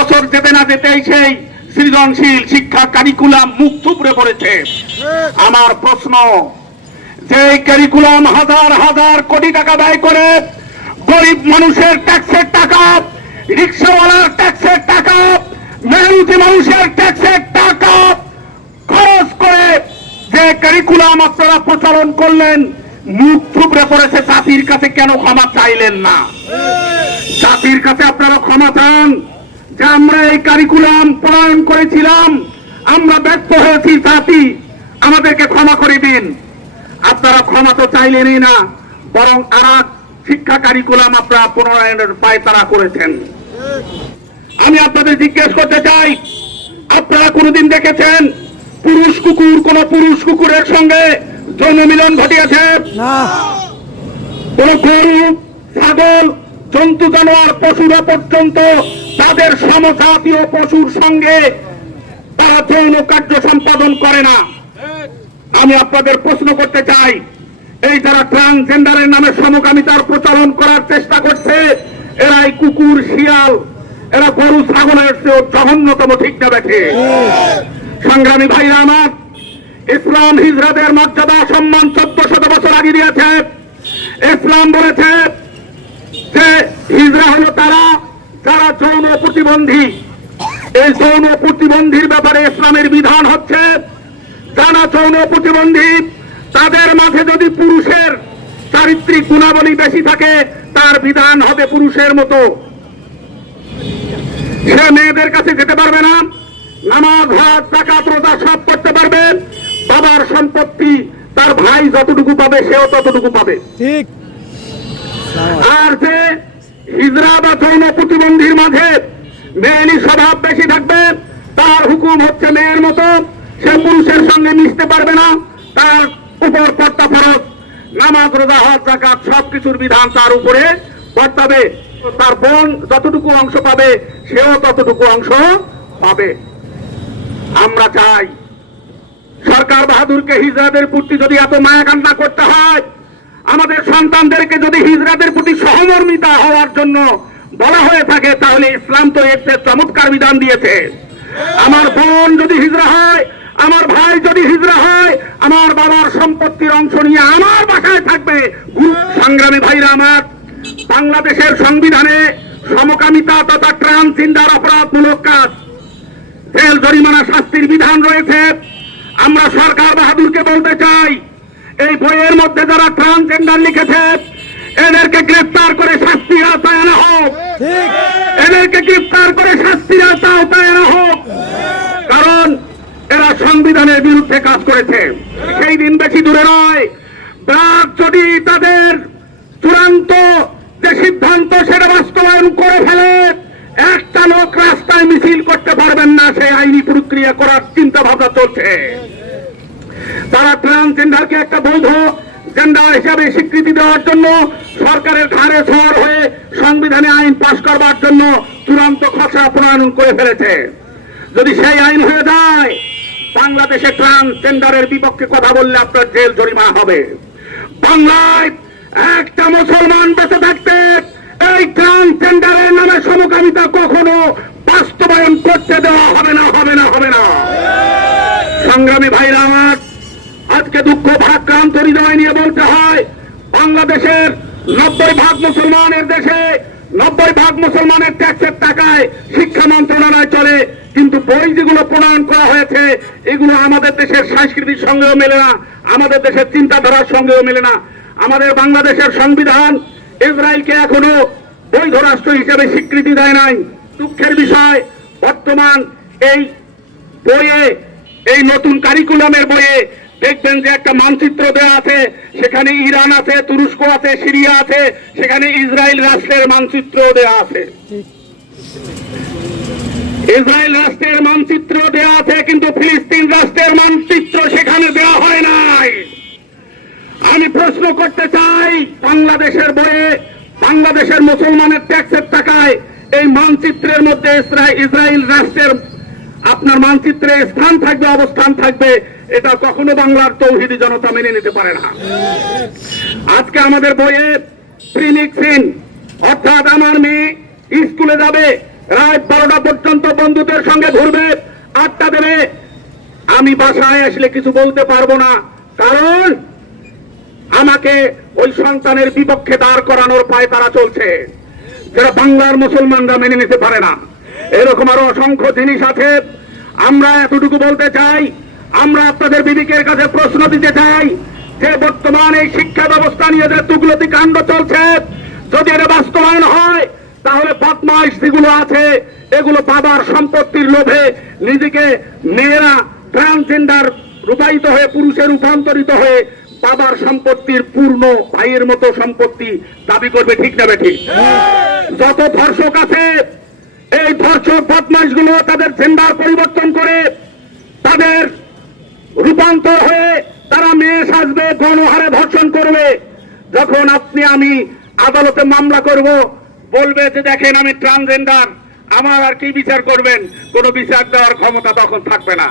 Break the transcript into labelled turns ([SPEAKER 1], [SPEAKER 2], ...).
[SPEAKER 1] বছর যেতে না যেতেই সেই সৃজনশীল শিক্ষা কারিকুলাম মুখ থুবড়ে পড়েছে। আমার প্রশ্ন যে কারিকুলাম হাজার হাজার কোটি টাকা ব্যয় করে গরিব মানুষের ট্যাক্সের টাকা রিক্সাওয়ালার ট্যাক্সের টাকা, মেহনতি মানুষের ট্যাক্সের টাকা, খরচ করে যে কারিকুলাম আপনারা প্রচলন করলেন, মুখ থুবড়ে পড়েছে জাতির কাছে কেন ক্ষমা চাইলেন না? জাতির কাছে আপনারা ক্ষমা চান যে আমরা এই কারিকুলাম প্রণয়ন করেছিলাম আমরা ব্যর্থ হয়েছি জাতি আমাদেরকে ক্ষমা করে দিন। আপনারা ক্ষমা তো চাইলেনই না বরং আর শিক্ষা কারিকুলাম আপনারা প্রণয়নের পায় তারা করেছেন। আমি আপনাদের জিজ্ঞেস করতে চাই আপনারা কোনদিন দেখেছেন পুরুষ কুকুর কোন পুরুষ কুকুরের সঙ্গে যৌন মিলন ঘটিয়েছে কোন গরু ছাগল জন্তু জানোয়ার পশুরা পর্যন্ত তাদের সমজাতীয় পশুর সঙ্গে তারা যৌন কার্য সম্পাদন করে না। আমি আপনাদের প্রশ্ন করতে চাই, এই যারা ট্রান্সজেন্ডারের নামে সমকামিতার প্রচলন করার চেষ্টা করছে, এরাই কুকুর, শিয়াল, এরা গরু, ছাগলের চেয়েও জঘন্যতম ঠিক না দেখে সংগ্রামী ভাইরা আমার, ইসলাম হিজরাদের মর্যাদা, সম্মান চোদ্দ শত বছর আগে দিয়েছে। ইসলাম বলেছে যে হিজরা হলো তারা যারা যৌন প্রতিবন্ধী। এই যৌন প্রতিবন্ধীর ব্যাপারে ইসলামের বিধান হচ্ছে যারা যৌন প্রতিবন্ধী তাদের মাঝে যদি পুরুষের চারিত্রিক গুণাবলী বেশি থাকে তার বিধান হবে পুরুষের মতো। সে মেয়েদের কাছে যেতে পারবে না নামাজ হাত জাকাত রোজা সব করতে পারবে বাবার সম্পত্তি তার ভাই যতটুকু পাবে সেও ততটুকু পাবে।
[SPEAKER 2] ঠিক।
[SPEAKER 1] আর যে হিজরা বা যৌন প্রতিবন্ধীর মাঝে মেয়েলি স্বভাব বেশি থাকবে, তার হুকুম হচ্ছে মেয়ের মতো, সে পুরুষের সঙ্গে মিশতে পারবে না, তার উপর কর্তা ফরজ, নামাজ, রোজা, হজ জাকাত সব কিছুর বিধান তার উপরে বর্তাবে। তার বোন যতটুকু অংশ পাবে, সেও ততটুকু অংশ পাবে। আমরা চাই সরকার বাহাদুরকে হিজরাদের প্রতি যদি এত মায়া কান্না করতে হয় আমাদের সন্তানদেরকে যদি হিজরাদের প্রতি সহমর্মিতা হওয়ার জন্য বলা হয়ে থাকে, তাহলে ইসলাম তো এর চমৎকার বিধান দিয়েছে। আমার বোন যদি হিজরা হয়, আমার ভাই যদি হিজরা হয়, আমার বাবার সম্পত্তির অংশ নিয়ে আমার বাসায় থাকবে। সংগ্রামী ভাইরা আমার, বাংলাদেশের সংবিধানে সমকামিতা তথা ট্রান্সজেন্ডার অপরাধমূলক কাজ। জরিমানা শাস্তির বিধান রয়েছে। আমরা সরকার বাহাদুরকে এই বইয়ের মধ্যে যারা ট্রান্সজেন্ডার লিখেছে এদেরকে গ্রেফতার করে শাস্তির আওতায় আনা হোক। এদেরকে গ্রেফতার করে শাস্তির আওতায় আনা হোক। কারণ এরা সংবিধানের বিরুদ্ধে কাজ করেছে। সেই দিন বেশি দূরে নয়। ব্রাক যদি তাদের চূড়ান্ত যে সিদ্ধান্ত সেটা বাস্তবায়ন করে ফেলে একটা লোক রাস্তায় মিছিল করতে পারবেন না সেই আইনি প্রক্রিয়া করার চিন্তা ভাবনা চলছে। ট্রান্সজেন্ডারকে একটা বৈধ জেন্ডার হিসাবে স্বীকৃতি দেওয়ার জন্য সরকারের ঘাড়ে সওয়ার হয়ে সংবিধানে আইন পাশ করবার জন্য চূড়ান্ত খসড়া প্রণয়ন করে ফেলেছে। যদি সেই আইন হয়ে যায়, বাংলাদেশে ট্রান্সজেন্ডারের বিপক্ষে কথা বললে আপনার জেল জরিমানা হবে। বাংলায় একটা মুসলমান বেঁচে থাকতে এই ট্রান্সজেন্ডারের নামে সমকামিতা কখনো বাস্তবায়ন করতে দেওয়া হবে না হবে না হবে না। সংগ্রামী ভাইরা আমার ভাক্রান্ত নিয়ে বলতে হয়, বাংলাদেশের নব্বই ভাগ মুসলমানের দেশে নব্বই ভাগ মুসলমানের ট্যাক্সের টাকায় শিক্ষা মন্ত্রণালয় চলে, কিন্তু বই যেগুলো প্রণয়ন করা হয়েছে, এগুলো আমাদের দেশের সংস্কৃতির সঙ্গেও মেলে না, আমাদের দেশের চিন্তাধারার সঙ্গেও মেলে না। আমাদের বাংলাদেশের সংবিধান ইসরায়েলকে এখনও বৈধ রাষ্ট্র হিসেবে স্বীকৃতি দেয় নাই। দুঃখের বিষয়, বর্তমান এই বইয়ে, এই নতুন কারিকুলামের বইয়ে দেখবেন যে একটা মানচিত্র দেওয়া আছে, সেখানে ইরান আছে, তুরস্ক আছে, সিরিয়া আছে, সেখানে ইসরায়েল রাষ্ট্রের মানচিত্র দেওয়া আছে। ইসরায়েল রাষ্ট্রের মানচিত্র দেওয়া আছে, কিন্তু ফিলিস্তিন রাষ্ট্রের মানচিত্র সেখানে দেওয়া হয় নাই। আমি প্রশ্ন করতে চাই, বাংলাদেশের বইয়ে, বাংলাদেশের মুসলমানের ট্যাক্সের টাকায় এই মানচিত্রের মধ্যে ইসরা- ইসরায়েল রাষ্ট্রের আপনার মানচিত্রে স্থান থাকবে, অবস্থান থাকবে, এটা কখনো বাংলার তৌহিদি জনতা মেনে নিতে পারে না। আজকে আমাদের বইয়ে প্রিমিক্সিন অর্থাৎ আমার মেয়ে স্কুলে যাবে, রাত বারোটা পর্যন্ত বন্ধুদের সঙ্গে ঘুরবে, আড্ডা দেবে। আমি বাসায় আসলে কিছু বলতে পারব না, কারণ আমাকে ওই সন্তানের বিপক্ষে দাঁড় করানোর পায় তারা চলছে। যেটা বাংলার মুসলমানরা মেনে নিতে পারে না। এরকম আরও অসংখ্য জিনিস আছে। আমরা এতটুকু বলতে চাই আমরা আপনাদের বিবেকের কাছে প্রশ্ন দিতে চাই যে বর্তমান এই শিক্ষা ব্যবস্থা নিয়ে যে তুগলতি কাণ্ড চলছে যদি এটা বাস্তবায়ন হয় তাহলে বদমাইশ যেগুলো আছে এগুলো বাবার সম্পত্তির লোভে নিজেকে মেয়েরা ট্রান্সজেন্ডার রূপায়িত হয়ে পুরুষে রূপান্তরিত হয়ে বাবার সম্পত্তির পূর্ণ ভাইয়ের মতো সম্পত্তি দাবি করবে ঠিক না ঠিক? যত ধর্ষক আছে ধর্ষক তাদের চেম্বার পরিবর্তন করে তাদের রূপান্তর হয়ে তারা মেয়ে সাজবে, গণহারে ধর্ষণ করবে। যখন আপনি, আমি আদালতে মামলা করব, বলবে যে দেখেন আমি ট্রান্সজেন্ডার আমার আর কি বিচার করবেন? কোনো বিচার দেওয়ার ক্ষমতা তখন থাকবে না।